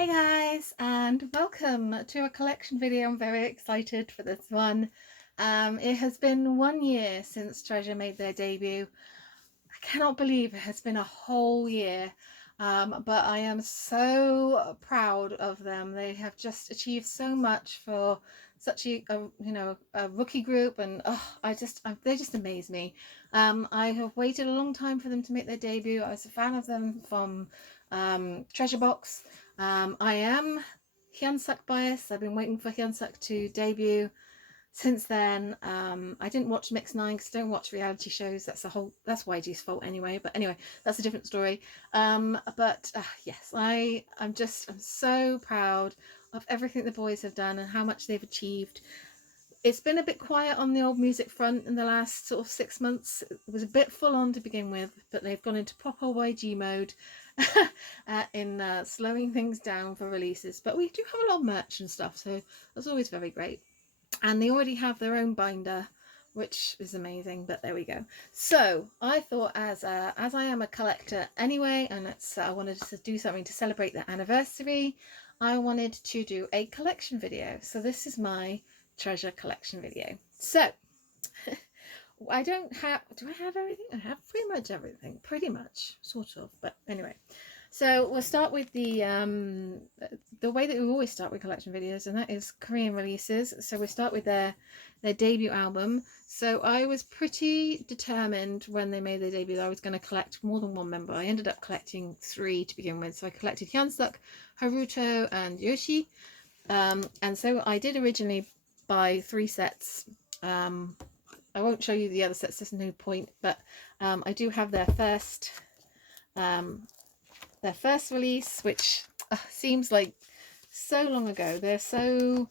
Hey guys, and welcome to a collection video. I'm very excited for this one. It has been 1 year since Treasure made their debut. I cannot believe it has been a whole year, but I am so proud of them. They have just achieved so much for such a rookie group, and they just amaze me. I have waited a long time for them to make their debut. I was a fan of them from Treasure Box. I am Hyunsuk biased. I've been waiting for Hyunsuk to debut since then. I didn't watch Mix 9 because I don't watch reality shows. That's YG's fault anyway. But anyway, that's a different story. Yes, I'm so proud of everything the boys have done and how much they've achieved. It's been a bit quiet on the old music front in the last sort of 6 months. It was a bit full on to begin with, but they've gone into proper YG mode in slowing things down for releases. But we do have a lot of merch and stuff, so that's always very great. And they already have their own binder, which is amazing, but there we go. So I thought, as I am a collector anyway, and I wanted to do something to celebrate the anniversary, I wanted to do a collection video. So this is my Treasure collection video. So do I have everything? I have pretty much, sort of, but anyway. So we'll start with the way that we always start with collection videos, and that is Korean releases. So we start with their debut album. So I was pretty determined when they made their debut that I was going to collect more than one member. I ended up collecting 3 to begin with. So I collected Hyunsuk, Haruto, and Yoshi. And so I did originally buy 3 sets. I won't show you the other sets, there's no point, but I do have their first release, which seems like so long ago. They're so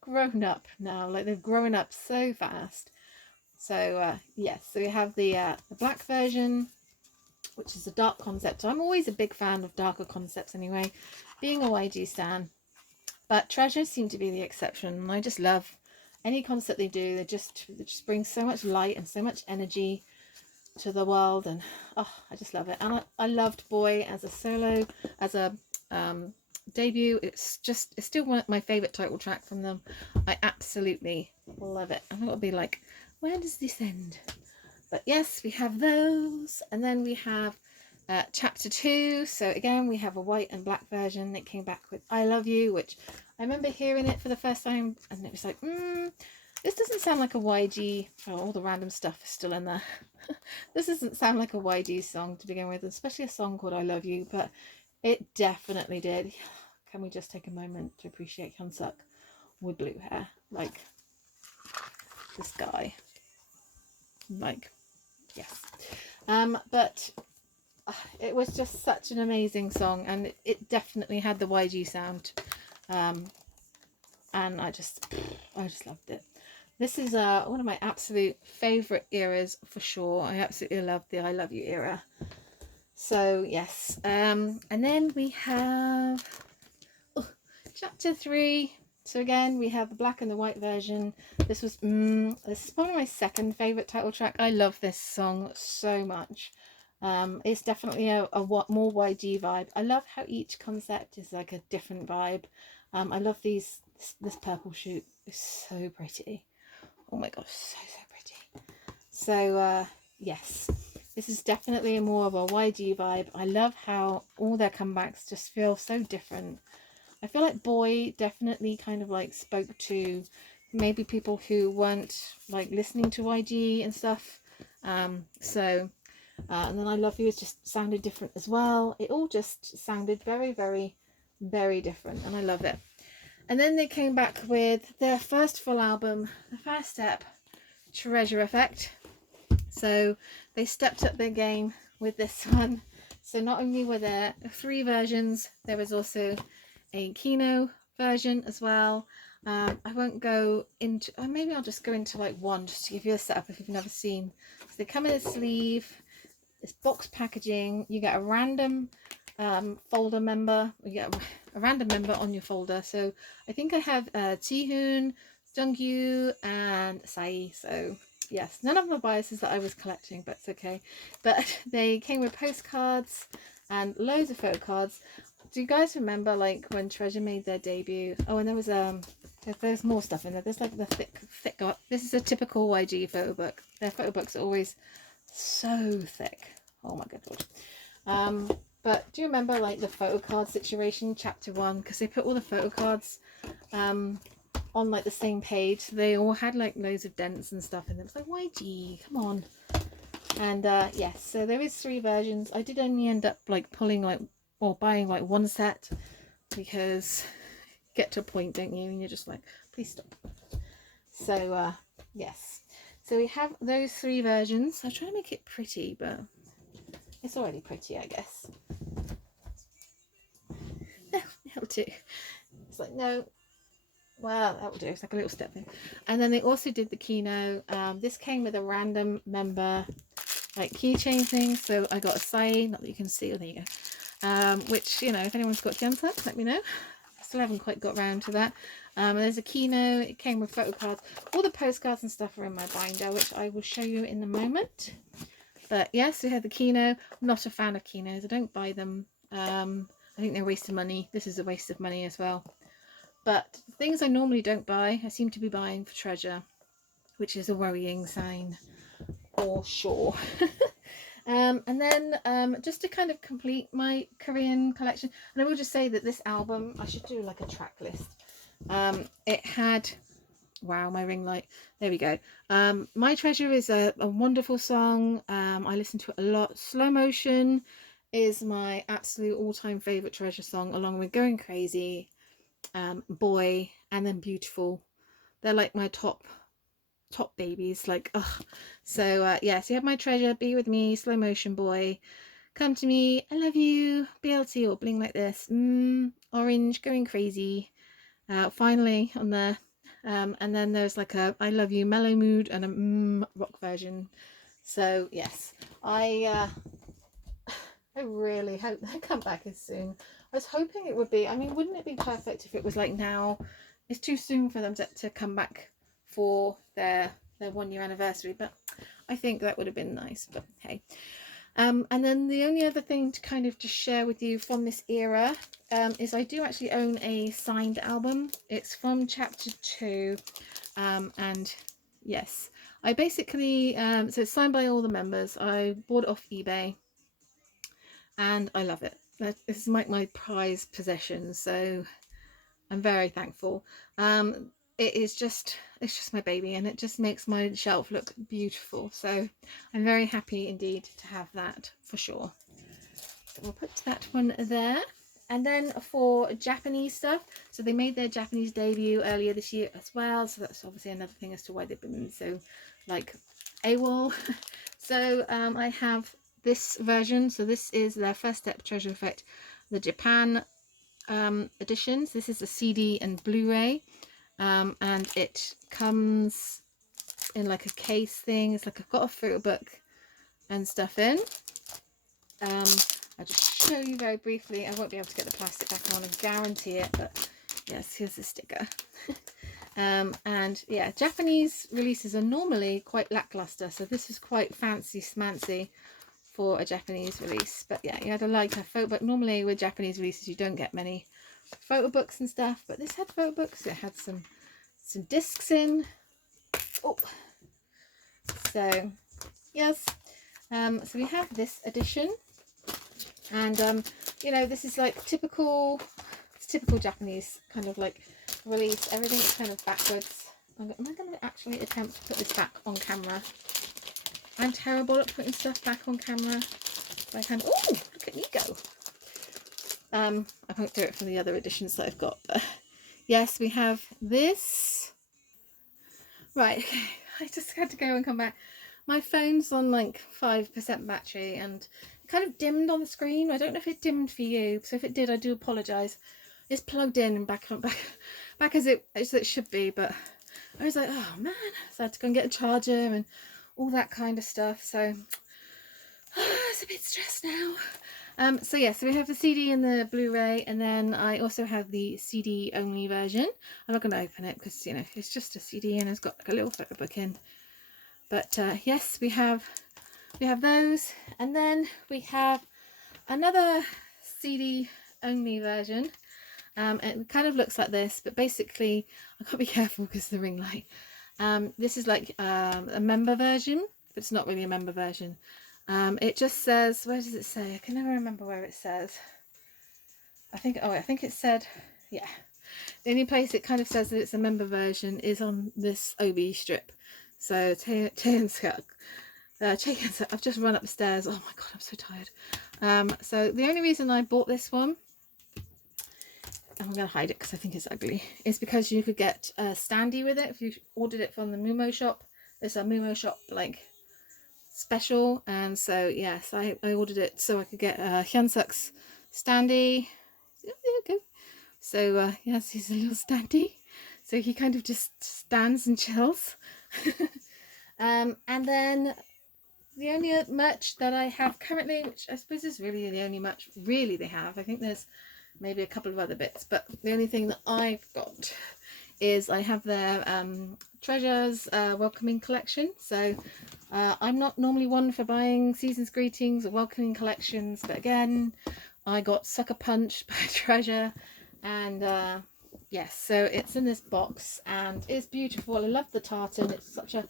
grown up now, like they've grown up so fast. So yes, so we have the black version, which is a dark concept. I'm always a big fan of darker concepts anyway, being a YG stan, but Treasure seem to be the exception, and I just love any concept they do. They just bring so much light and so much energy to the world, and I just love it. And I loved Boy as a solo, as a debut. It's still one of my favorite title track from them. I absolutely love it. I'm gonna be like, where does this end? But yes, we have those, and then we have chapter 2. So again, we have a white and black version. It came back with I Love You, which I remember hearing it for the first time, and it was like, this doesn't sound like a YG. Oh, all the random stuff is still in there. This doesn't sound like a YG song to begin with, especially a song called I Love You, but it definitely did. Can we just take a moment to appreciate Hyunsuk with blue hair? Like, this guy. Like, yes. But it was just such an amazing song, and it definitely had the YG sound. And I just loved it. This is one of my absolute favourite eras for sure. I absolutely love the I Love You era. So yes, and then we have chapter 3. So again, we have the black and the white version. This is probably my second favourite title track. I love this song so much. It's definitely a more YG vibe. I love how each concept is like a different vibe. I love this purple shoot is so pretty. Oh my gosh, so pretty. So yes, this is definitely more of a YG vibe. I love how all their comebacks just feel so different. I feel like Boy definitely kind of like spoke to maybe people who weren't like listening to YG and stuff. And then I Love You just sounded different as well. It all just sounded very, very, very different, and I love it. And then they came back with their first full album, the first step, Treasure Effect. So they stepped up their game with this one. So not only were there 3 versions, there was also a Kino version as well. I won't go into, maybe I'll just go into like one just to give you a setup if you've never seen. So they come in a sleeve, this box packaging, you get a random folder member, you get a random member on your folder. So I think I have Jihoon, Jungyu, and Sai. So yes, none of my biases that I was collecting, but it's okay. But they came with postcards and loads of photo cards. Do you guys remember like when Treasure made their debut? Oh, and there was there's more stuff in there. There's like the thick. This is a typical YG photo book. Their photo books are always so thick. Oh my good lord. But do you remember like the photo card situation, chapter 1? Because they put all the photo cards on like the same page. They all had like loads of dents and stuff, and it was like, YG, come on. And yes, so there is 3 versions. I did only end up like pulling like, or buying like 1 set, because get to a point, don't you, and you're just like, please stop. So yes, so we have those 3 versions. I'm trying to make it pretty, but it's already pretty, I guess. That'll do. It's like, no, well, that'll do. It's like a little step in. And then they also did the Kino. This came with a random member like keychain thing, so I got a sign, not that you can see. Oh, there you go. Which, you know, if anyone's got Gensup, let me know. I still haven't quite got around to that. There's a Kino. It came with photo cards. All the postcards and stuff are in my binder, which I will show you in a moment. But yes, we had the Kino. I'm not a fan of Kinos. I don't buy them. I think they're a waste of money. This is a waste of money as well. But the things I normally don't buy, I seem to be buying for Treasure, which is a worrying sign, for sure. And then just to kind of complete my Korean collection, and I will just say that this album, I should do like a track list. It had, wow, my ring light, there we go. My Treasure is a wonderful song. I listen to it a lot. Slow Motion is my absolute all-time favorite Treasure song, along with Going Crazy, Boy, and then Beautiful. They're like my top babies, like, ugh. So yeah, so you have My Treasure, Be With Me, Slow Motion, Boy, Come To Me, I Love You, BLT or Bling Like This, Orange, Going Crazy, Finally on there. And then there's like a I Love You mellow mood and a rock version. So yes, I really hope their comeback is soon. I was hoping it would be. I mean, wouldn't it be perfect if it was like now? It's too soon for them to come back for their 1 year anniversary, but I think that would have been nice. But hey. And then the only other thing to kind of just share with you from this era is I do actually own a signed album. It's from chapter 2, and yes, I basically so it's signed by all the members. I bought it off eBay, and I love it. This is my prized possession, so I'm very thankful. It's just my baby, and it just makes my shelf look beautiful, so I'm very happy indeed to have that for sure. So we'll put that one there. And then for Japanese stuff, so they made their Japanese debut earlier this year as well, so that's obviously another thing as to why they've been so like AWOL. So I have this version. So this is their First Step Treasure Effect, the Japan editions. This is a CD and Blu-ray, and it comes in like a case thing. It's like I've got a photo book and stuff in. I'll just show you very briefly. I won't be able to get the plastic back on and guarantee it, but yes, here's the sticker. And yeah, Japanese releases are normally quite lackluster, so this is quite fancy smancy for a Japanese release. But yeah, you had to like a photo book. Normally with Japanese releases you don't get many photo books and stuff, but this had photo books. It had some discs in. Oh, so yes, so we have this edition, and you know, this is like typical Japanese kind of like release. Everything's kind of backwards. Am I going to actually attempt to put this back on camera? I'm terrible at putting stuff back on camera. I can. Oh, look at me go! I won't do it for the other editions that I've got, but yes, we have this. Right, okay. I just had to go and come back. My phone's on like 5% battery, and it kind of dimmed on the screen. I don't know if it dimmed for you, so if it did, I do apologise. It's plugged in and back as it should be, but I was like, oh man, so I had to go and get a charger and all that kind of stuff. So it's a bit stressed now. So yeah, so we have the CD and the Blu-ray, and then I also have the CD only version. I'm not going to open it because, you know, it's just a CD and it's got like a little photo book in. But yes, we have those, and then we have another CD only version. It kind of looks like this, but basically I gotta be careful because of the ring light. This is like a member version, but it's not really a member version. It just says, where does it say? I can never remember where it says. I think it said, yeah. The only place it kind of says that it's a member version is on this OB strip. So I've just run up the stairs. Oh my god, I'm so tired. So the only reason I bought this one, I'm going to hide it because I think it's ugly, is because you could get a standee with it if you ordered it from the Mumo shop. It's a Mumo shop like special, and so yes, I ordered it so I could get Hyunsuk's standee. There you go. So yes, he's a little standee, so he kind of just stands and chills. And then the only merch that I have currently, which I suppose is really the only merch really they have, I think there's maybe a couple of other bits, but the only thing that I've got is I have their Treasures welcoming collection. So I'm not normally one for buying season's greetings or welcoming collections, but again I got Sucker Punch by Treasure, and yes, so it's in this box and it's beautiful. I love the tartan. It's such a,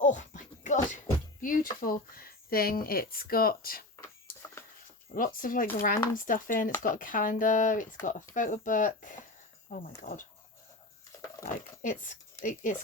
oh my god, beautiful thing. It's got lots of like random stuff in. It's got a calendar, it's got a photo book. Oh my god, like it's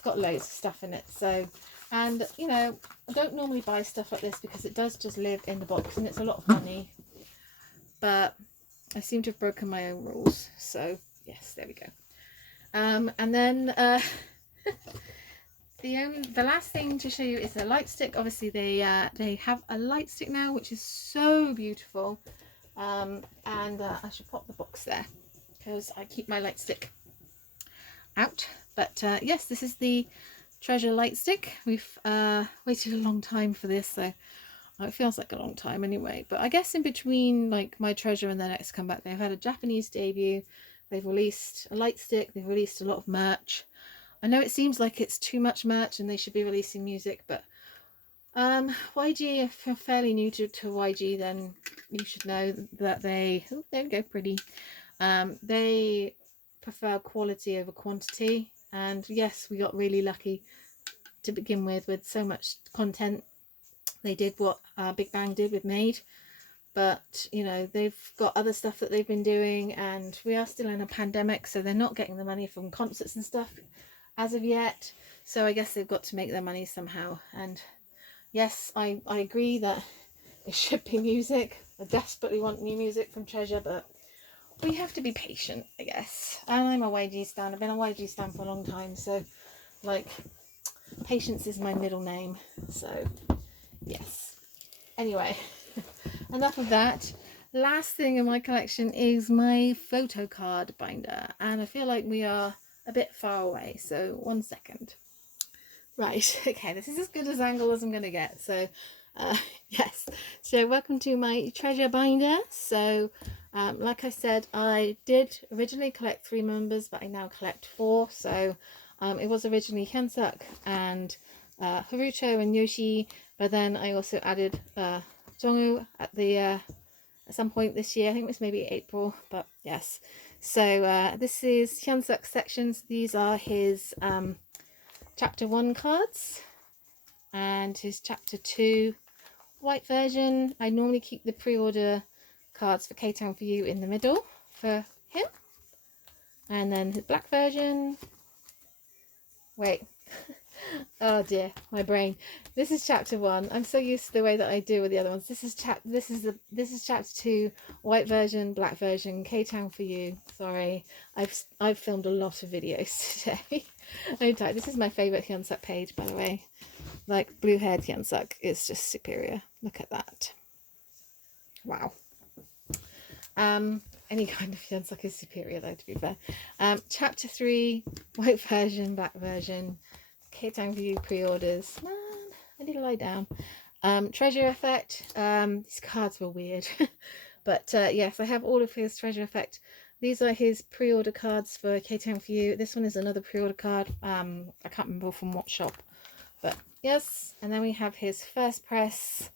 got loads of stuff in it. So, and you know, I don't normally buy stuff like this because it does just live in the box and it's a lot of money, but I seem to have broken my own rules, so yes, there we go. And then the last thing to show you is the light stick. Obviously they have a light stick now, which is so beautiful. And I should pop the box there because I keep my light stick out. But yes, this is the Treasure light stick. We've waited a long time for this, so it feels like a long time anyway. But I guess in between like my Treasure and their next comeback, they've had a Japanese debut. They've released a light stick. They've released a lot of merch. I know it seems like it's too much merch and they should be releasing music, but YG, if you're fairly new to YG, then you should know that they, oh, there we go, pretty. They prefer quality over quantity, and yes, we got really lucky to begin with so much content. They did what Big Bang did with Made, but you know, they've got other stuff that they've been doing, and we are still in a pandemic, so they're not getting the money from concerts and stuff as of yet, so I guess they've got to make their money somehow. And yes, I agree that it should be music. I desperately want new music from Treasure, but we have to be patient, I guess. And I'm a YG stan. I've been a YG stan for a long time, so like patience is my middle name. So yes, anyway, enough of that. Last thing in my collection is my photo card binder, and I feel like we are a bit far away, so 1 second. Right, okay, this is as good as angle as I'm gonna get. So yes, so welcome to my Treasure binder. So like I said, I did originally collect 3 members, but I now collect 4. So it was originally Hyunsuk and Haruto and Yoshi, but then I also added Jongwoo at the at some point this year. I think it was maybe April, but yes. So this is Hyunsuk's sections. These are his chapter 1 cards and his chapter 2 white version. I normally keep the pre-order cards for K-Town for You in the middle for him, and then his black version. Wait. Oh dear, my brain. This is chapter 1. I'm so used to the way that I do with the other ones. This is chapter 2, white version, black version, K-Town for You. Sorry, I've filmed a lot of videos today. This is my favourite Hyunsuk page, by the way. Like, blue-haired Hyunsuk is just superior. Look at that. Wow. Any kind of Hyunsuk is superior though, to be fair. Chapter 3, white version, black version, K-Town for You pre-orders. Man, I need to lie down. Treasure Effect. These cards were weird. But yes, I have all of his Treasure Effect. These are his pre-order cards for K-Town for You. This one is another pre-order card. I can't remember from what shop. But yes, and then we have his first press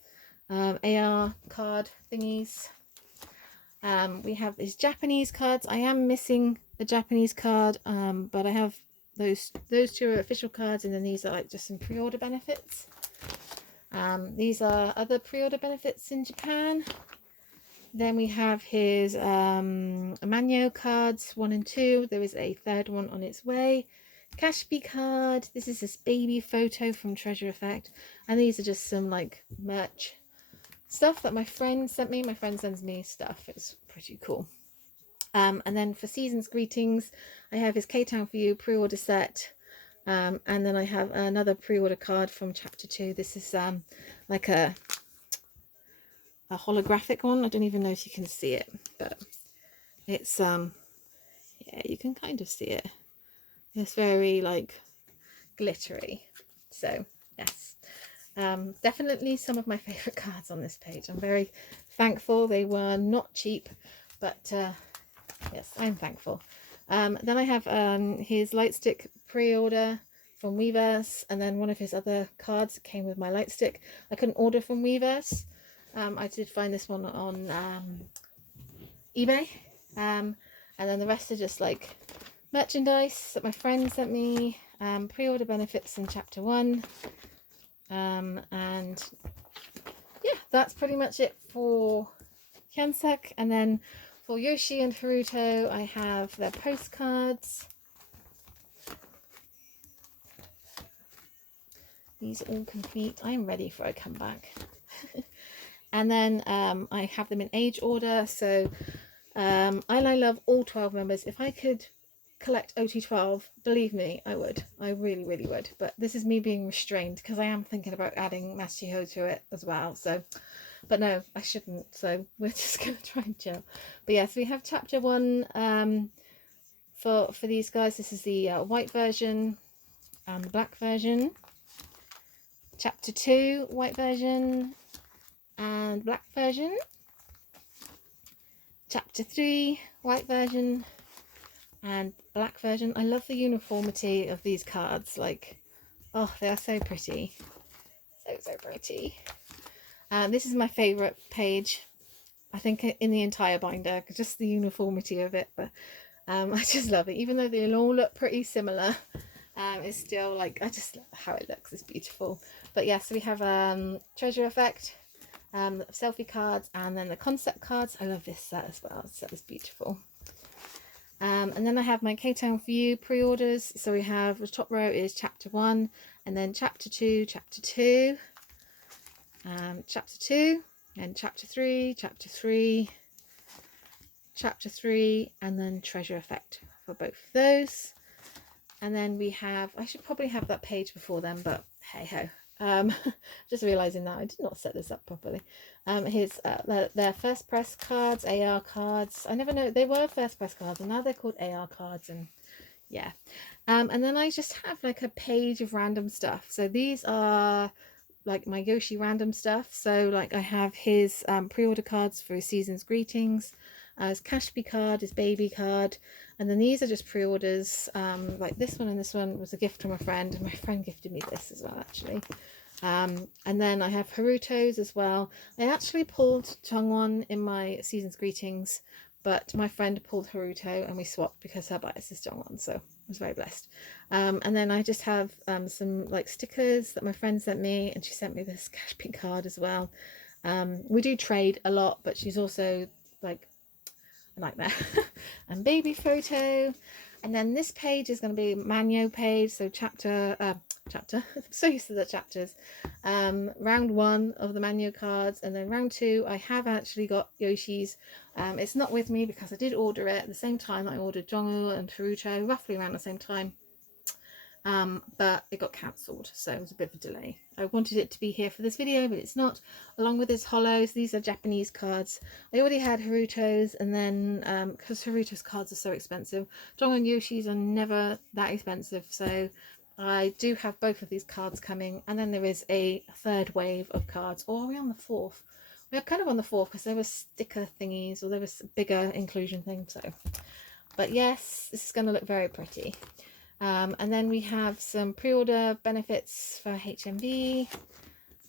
AR card thingies. We have these Japanese cards. I am missing a Japanese card, but I have those two are official cards, and then these are like just some pre-order benefits. These are other pre-order benefits in Japan. Then we have his Manyo cards 1 and 2. There is a third one on its way. Kashbi card. This is this baby photo from Treasure Effect, and these are just some like merch stuff that my friend sent me. My friend sends me stuff. It's pretty cool. And then for Season's Greetings, I have his K-Town For You pre-order set. And then I have another pre-order card from chapter 2. This is like a holographic one. I don't even know if you can see it, but it's yeah, you can kind of see it. It's very like glittery. So yes, definitely some of my favorite cards on this page. I'm very thankful. They were not cheap, but yes, I'm thankful. Then I have his Lightstick pre-order from Weverse, and then one of his other cards came with my Lightstick. I couldn't order from Weverse. I did find this one on eBay, and then the rest are just like merchandise that my friend sent me, pre-order benefits in chapter 1, and yeah, that's pretty much it for Hyansek. And then for Yoshi and Haruto, I have their postcards. These are all complete. I am ready for a comeback. And then I have them in age order. So I love all 12 members. If I could collect OT12, believe me, I would. I really, really would. But this is me being restrained because I am thinking about adding Maschiho to it as well. So, but no, I shouldn't. So we're just going to try and chill. But yes, we have chapter 1 for these guys. This is the white version and the black version. Chapter 2, white version and black version. Chapter 3, white version and black version. I love the uniformity of these cards. Like, oh, they are so pretty. So pretty. This is my favourite page, I think, in the entire binder. Just the uniformity of it. But I just love it. Even though they all look pretty similar, it's still like, I just love how it looks. It's beautiful. But yes, we have Treasure Effect, selfie cards, and then the concept cards. I love this set as well. This set is beautiful. And then I have my K-Town For You pre-orders. So we have, the top row is chapter 1, and then chapter 2, chapter 2, chapter 2, and chapter 3, chapter 3, chapter 3, and then Treasure Effect for both of those. And then we have, I should probably have that page before then, but hey ho. Just realizing that I did not set this up properly. Here's their first press cards, AR cards. I never know, they were first press cards and now they're called AR cards, and yeah. And then I just have like a page of random stuff. So these are like my Yoshi random stuff. So like I have his pre-order cards for his Season's Greetings, his Kashbi card, his baby card, and then these are just pre-orders. Like this one and this one was a gift from a friend, and my friend gifted me this as well actually. And then I have Haruto's as well. I actually pulled Chungwon in my Season's Greetings, but my friend pulled Haruto and we swapped because her bias is Chungwon, so I was very blessed. And then I just have some like stickers that my friend sent me, and she sent me this Kashbi card as well. We do trade a lot, but she's also like a nightmare. And baby photo. And then this page is going to be Manyo page, so chapter I'm so used to the chapters. Round 1 of the Manyo cards, and then round 2 I have actually got Yoshi's. It's not with me because I did order it at the same time I ordered Jongwoo and Haruto, roughly around the same time. But it got cancelled, so it was a bit of a delay. I wanted it to be here for this video, but it's not. Along with his hollows, these are Japanese cards. I already had Haruto's, and then because Haruto's cards are so expensive, Jong and Yoshi's are never that expensive, so I do have both of these cards coming. And then there is a third wave of cards. Or are we on the 4th? We're kind of on the 4th because there were sticker thingies, or there was bigger inclusion things. So, but yes, this is going to look very pretty. And then we have some pre-order benefits for HMV,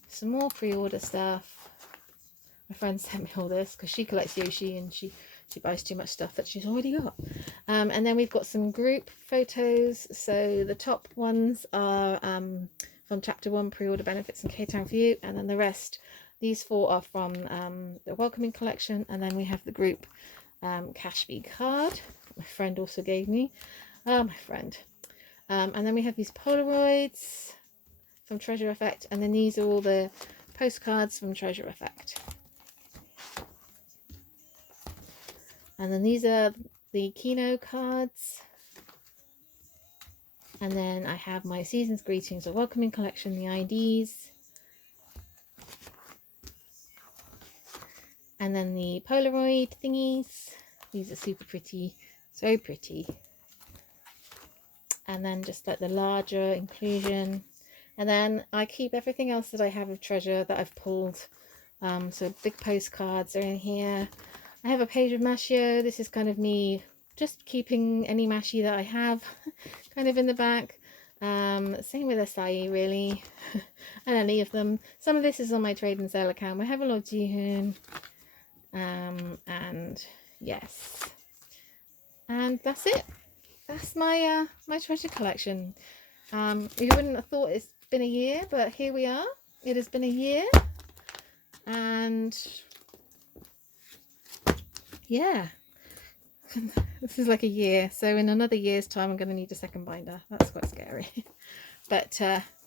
some more pre-order stuff. My friend sent me all this because she collects Yoshi and she buys too much stuff that she's already got. And then we've got some group photos. So the top ones are from chapter 1, pre-order benefits and K-Town for you, and then the rest, these 4 are from the welcoming collection. And then we have the group Cashby card my friend also gave me. My friend. And then we have these Polaroids from Treasure Effect, and then these are all the postcards from Treasure Effect. And then these are the Kino cards. And then I have my Season's Greetings or Welcoming collection, the IDs. And then the Polaroid thingies. These are super pretty, so pretty. And then just like the larger inclusion. And then I keep everything else that I have of Treasure that I've pulled. So big postcards are in here. I have a page of Mashio. This is kind of me just keeping any Mashi that I have kind of in the back. Same with Acai really. And any of them. Some of this is on my trade and sale account. We have a lot of Jihoon. And yes. And that's it. That's my my treasure collection. You wouldn't have thought it's been a year, but here we are. It has been a year. And yeah, this is like a year, so in another year's time I'm going to need a second binder. That's quite scary. But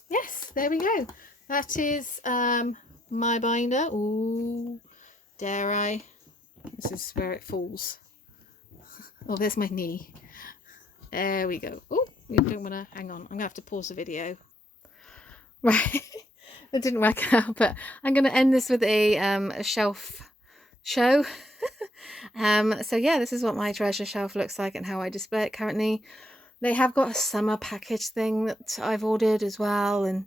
yes, there we go. That is my binder. Ooh, dare I? This is where it falls. Oh, there's my knee. There we go. Oh, we don't want to, hang on, I'm going to have to pause the video. Right, that didn't work out, but I'm going to end this with a shelf show. So yeah, this is what my treasure shelf looks like and how I display it currently. They have got a summer package thing that I've ordered as well, and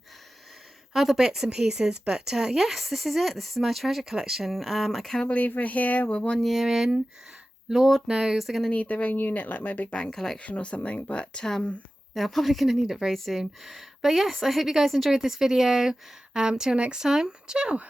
other bits and pieces, but yes, this is it. This is my treasure collection. I cannot believe we're here. We're 1 year in. Lord knows they're going to need their own unit like my big bang collection or something, but they're probably going to need it very soon. But yes, I hope you guys enjoyed this video. Till next time, ciao.